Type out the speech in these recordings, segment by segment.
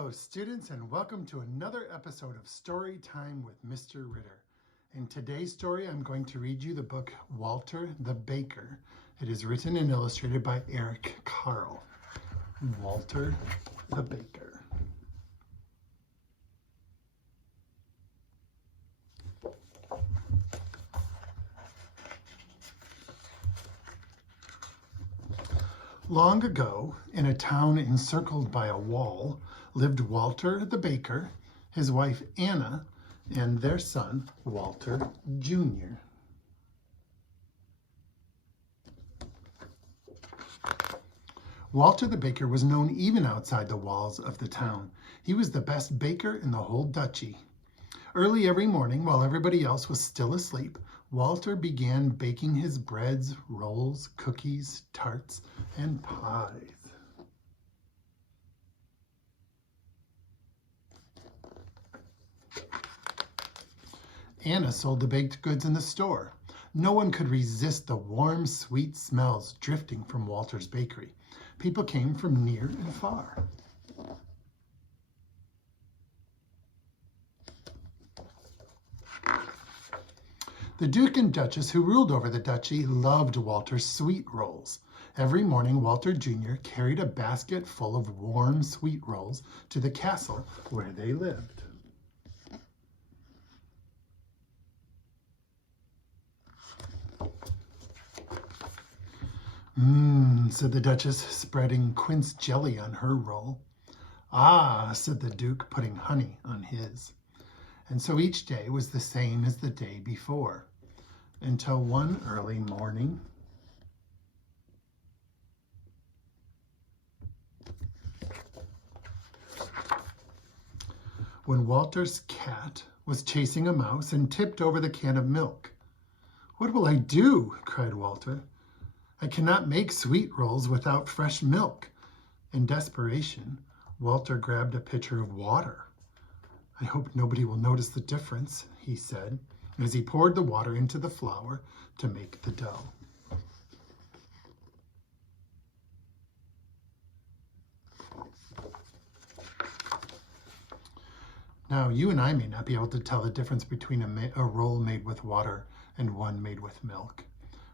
Hello, students, and welcome to another episode of Story Time with Mr. Ritter. In today's story, I'm going to read you the book Walter the Baker. It is written and illustrated by Carle. Walter the Baker. Long ago, in a town encircled by a wall, lived Walter the Baker, his wife Anna, and their son, Walter Jr. Walter the Baker was known even outside the walls of the town. He was the best baker in the whole duchy. Early every morning, while everybody else was still asleep, Walter began baking his breads, rolls, cookies, tarts, and pies. Anna sold the baked goods in the store. No one could resist the warm, sweet smells drifting from Walter's bakery. People came from near and far. The Duke and Duchess who ruled over the duchy loved Walter's sweet rolls. Every morning, Walter Jr. carried a basket full of warm sweet rolls to the castle where they lived. Said the Duchess, spreading quince jelly on her roll. Ah, said the Duke, putting honey on his. And so each day was the same as the day before, until one early morning, when Walter's cat was chasing a mouse and tipped over the can of milk. "What will I do?" cried Walter. "I cannot make sweet rolls without fresh milk." In desperation, Walter grabbed a pitcher of water. "I hope nobody will notice the difference," he said, as he poured the water into the flour to make the dough. Now, you and I may not be able to tell the difference between a roll made with water and one made with milk,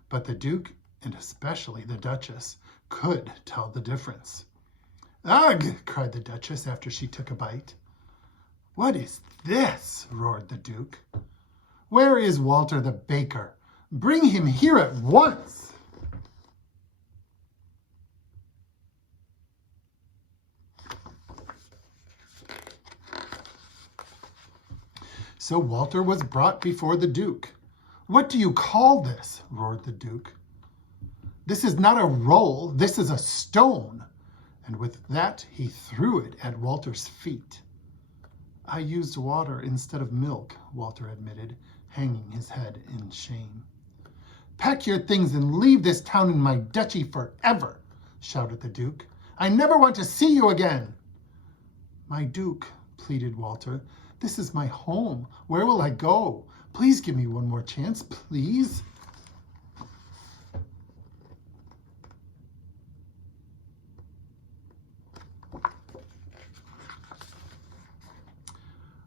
but the Duke, and especially the Duchess, could tell the difference. "Ugh!" cried the Duchess after she took a bite. "What is this?" roared the Duke. "Where is Walter the Baker? Bring him here at once!" So Walter was brought before the Duke. "What do you call this?" roared the Duke. "This is not a roll, this is a stone." And with that, he threw it at Walter's feet. "I used water instead of milk," Walter admitted, hanging his head in shame. "Pack your things and leave this town and my duchy forever," shouted the Duke. "I never want to see you again." "My Duke," pleaded Walter, "this is my home. Where will I go? Please give me one more chance, please."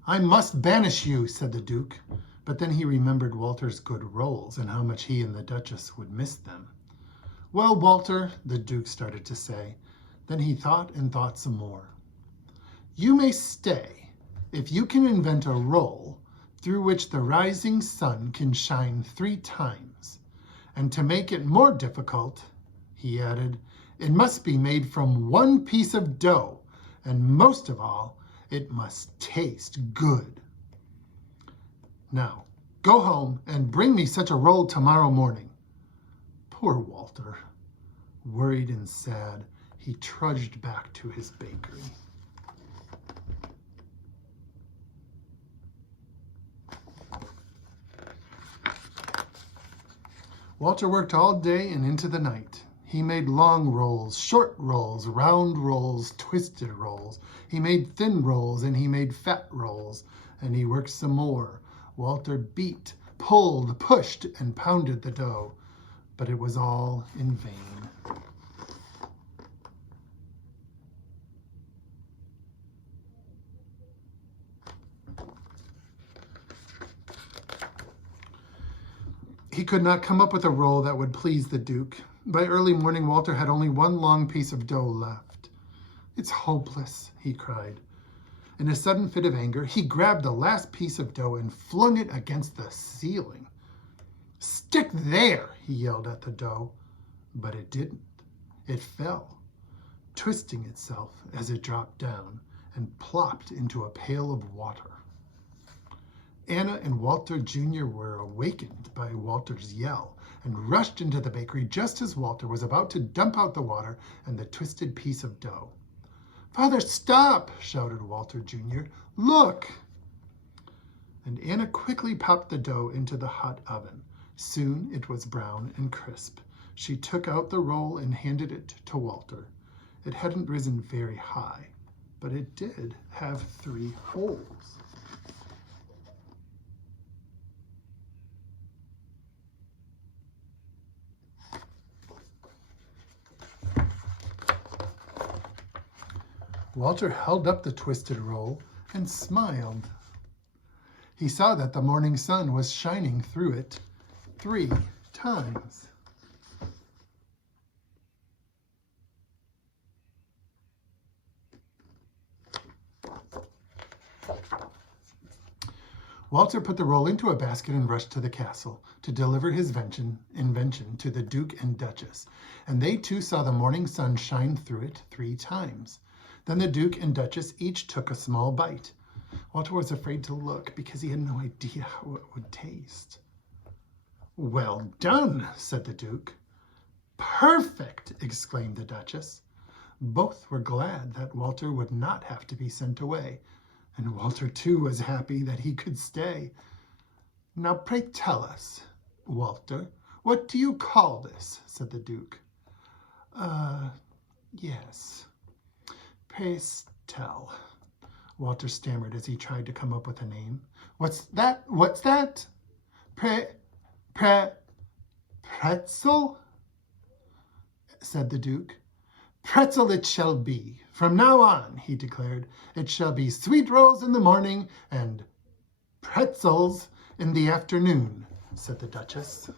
"I must banish you," said the Duke, but then he remembered Walter's good rolls and how much he and the Duchess would miss them. "Well, Walter," the Duke started to say. Then he thought and thought some more. "You may stay if you can invent a roll through which the rising sun can shine 3 times. And to make it more difficult," he added, "it must be made from 1 piece of dough, and most of all, it must taste good. Now, go home and bring me such a roll tomorrow morning." Poor Walter. Worried and sad, he trudged back to his bakery. Walter worked all day and into the night. He made long rolls, short rolls, round rolls, twisted rolls. He made thin rolls and he made fat rolls. And he worked some more. Walter beat, pulled, pushed, and pounded the dough. But it was all in vain. He could not come up with a roll that would please the Duke. By early morning, Walter had only one long piece of dough left. "It's hopeless," he cried. In a sudden fit of anger, he grabbed the last piece of dough and flung it against the ceiling. "Stick there," he yelled at the dough. But it didn't. It fell, twisting itself as it dropped down and plopped into a pail of water. Anna and Walter Jr. were awakened by Walter's yell and rushed into the bakery just as Walter was about to dump out the water and the twisted piece of dough. "Father, stop!" shouted Walter Jr. "Look!" And Anna quickly popped the dough into the hot oven. Soon it was brown and crisp. She took out the roll and handed it to Walter. It hadn't risen very high, but it did have 3 holes. Walter held up the twisted roll and smiled. He saw that the morning sun was shining through it 3 times. Walter put the roll into a basket and rushed to the castle to deliver his invention to the Duke and Duchess, and they too saw the morning sun shine through it 3 times. Then the Duke and Duchess each took a small bite. Walter was afraid to look because he had no idea how it would taste. "Well done," said the Duke. "Perfect," exclaimed the Duchess. Both were glad that Walter would not have to be sent away, and Walter too was happy that he could stay. "Now pray tell us, Walter, what do you call this?" said the Duke. Yes. Pastel," Walter stammered as he tried to come up with a name. What's that? Pretzel?" said the Duke. "Pretzel it shall be. From now on," he declared, "it shall be sweet rolls in the morning and pretzels in the afternoon," said the Duchess.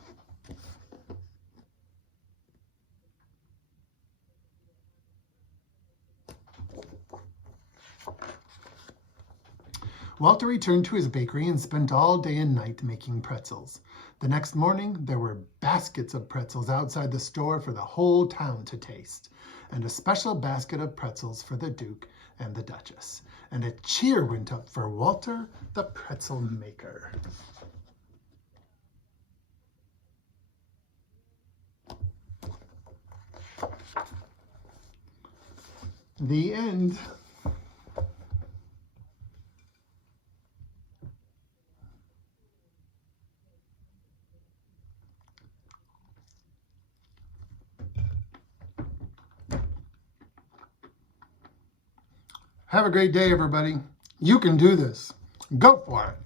Walter returned to his bakery and spent all day and night making pretzels. The next morning, there were baskets of pretzels outside the store for the whole town to taste, and a special basket of pretzels for the Duke and the Duchess. And a cheer went up for Walter, the pretzel maker. The end. Have a great day, everybody. You can do this. Go for it.